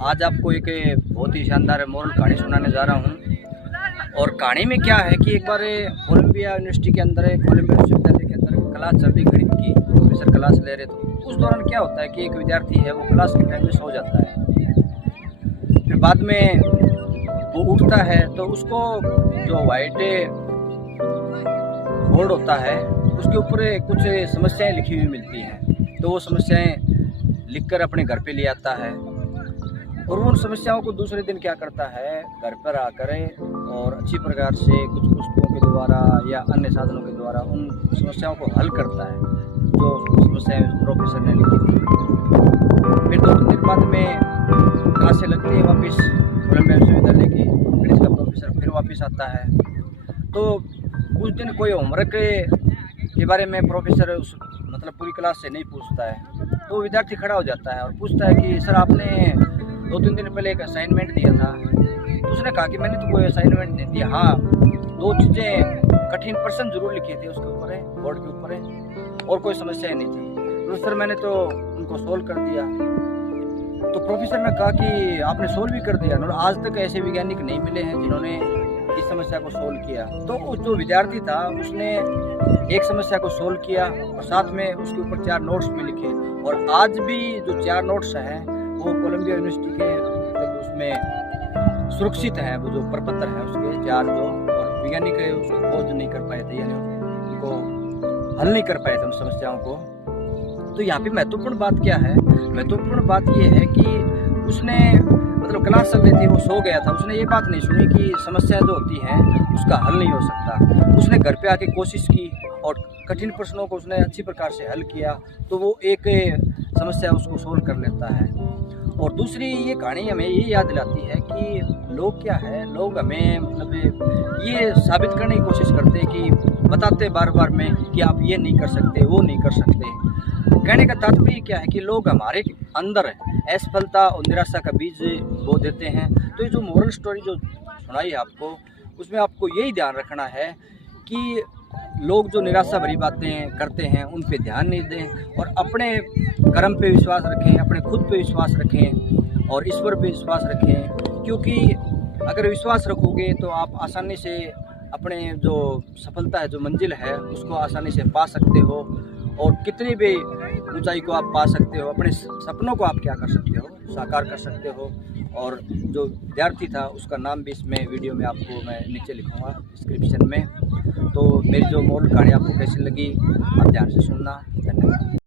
आज आपको एक बहुत ही शानदार मोरल कहानी सुनाने जा रहा हूँ। और कहानी में क्या है कि एक बार कोलंबिया यूनिवर्सिटी के अंदर, कोलंबिया विश्वविद्यालय के अंदर क्लास चल रही गणित की, प्रोफेसर क्लास ले रहे, तो उस दौरान क्या होता है कि एक विद्यार्थी है वो क्लास के टाइम में सो जाता है। फिर बाद में वो उठता है तो उसको जो वाइट बोर्ड होता है उसके ऊपर कुछ समस्याएं लिखी हुई मिलती हैं। तो वो समस्याएं लिखकर अपने घर पे ले आता है और उन समस्याओं को दूसरे दिन क्या करता है, घर पर आकर और अच्छी प्रकार से कुछ पुस्तकों के द्वारा या अन्य साधनों के द्वारा उन समस्याओं को हल करता है जो समस्याएं प्रोफेसर ने लिखी थी। फिर 2 दिन बाद में क्लासें लगती है, वापस कोलंबिया विश्वविद्यालय की गणित का प्रोफेसर फिर वापस आता है। तो उस दिन कोई होमवर्क के बारे में प्रोफेसर पूरी क्लास से नहीं पूछता है। तो विद्यार्थी खड़ा हो जाता है और पूछता है कि सर आपने 2-3 दिन पहले एक असाइनमेंट दिया था। तो उसने कहा कि मैंने तो कोई असाइनमेंट नहीं दिया, हाँ 2 चीज़ें कठिन प्रश्न जरूर लिखे थे उसके ऊपर, बोर्ड के ऊपर, और कोई समस्या नहीं थी। तो सर मैंने तो उनको सोल्व कर दिया। तो प्रोफेसर ने कहा कि आपने सोल्व भी कर दिया, और आज तक ऐसे वैज्ञानिक नहीं मिले हैं जिन्होंने इस समस्या को सोल्व किया। तो उस जो विद्यार्थी था उसने एक समस्या को सोल्व किया और साथ में उसके ऊपर 4 नोट्स भी लिखे। और आज भी जो 4 नोट्स हैं वो कोलंबिया यूनिवर्सिटी के उसमें सुरक्षित हैं। वो जो प्रपत्र हैं उसके 4 जो, और वैज्ञानिक उसको खोज नहीं कर पाए थे, यानी उनको हल नहीं कर पाए थे उन समस्याओं को। तो यहाँ पे महत्वपूर्ण बात क्या है? महत्वपूर्ण बात ये है कि उसने क्लास चल रही थी, वो सो गया था, उसने ये बात नहीं सुनी कि समस्या जो होती है उसका हल नहीं हो सकता। उसने घर पे आके कोशिश की और कठिन प्रश्नों को उसने अच्छी प्रकार से हल किया, तो वो एक समस्या उसको सोल्व कर लेता है। और दूसरी ये कहानी हमें ये याद दिलाती है कि लोग क्या है, लोग हमें ये साबित करने की कोशिश करते हैं कि बताते बार बार में कि आप ये नहीं कर सकते, वो नहीं कर सकते। कहने का तात्पर्य क्या है कि लोग हमारे अंदर असफलता और निराशा का बीज बो देते हैं। तो ये जो मोरल स्टोरी जो सुनाई है आपको, उसमें आपको यही ध्यान रखना है कि लोग जो निराशा भरी बातें करते हैं उन पे ध्यान नहीं दें और अपने कर्म पे विश्वास रखें, अपने खुद पे विश्वास रखें और ईश्वर पे विश्वास रखें। क्योंकि अगर विश्वास रखोगे तो आप आसानी से अपने जो सफलता है, जो मंजिल है, उसको आसानी से पा सकते हो और कितनी भी ऊंचाई को आप पा सकते हो। अपने सपनों को आप क्या कर सकते हो, साकार कर सकते हो। और जो विद्यार्थी था उसका नाम भी इसमें वीडियो में आपको मैं नीचे लिखूंगा डिस्क्रिप्शन में। तो मेरी जो मोरल कहानी आपको कैसी लगी आप ध्यान से सुनना। धन्यवाद।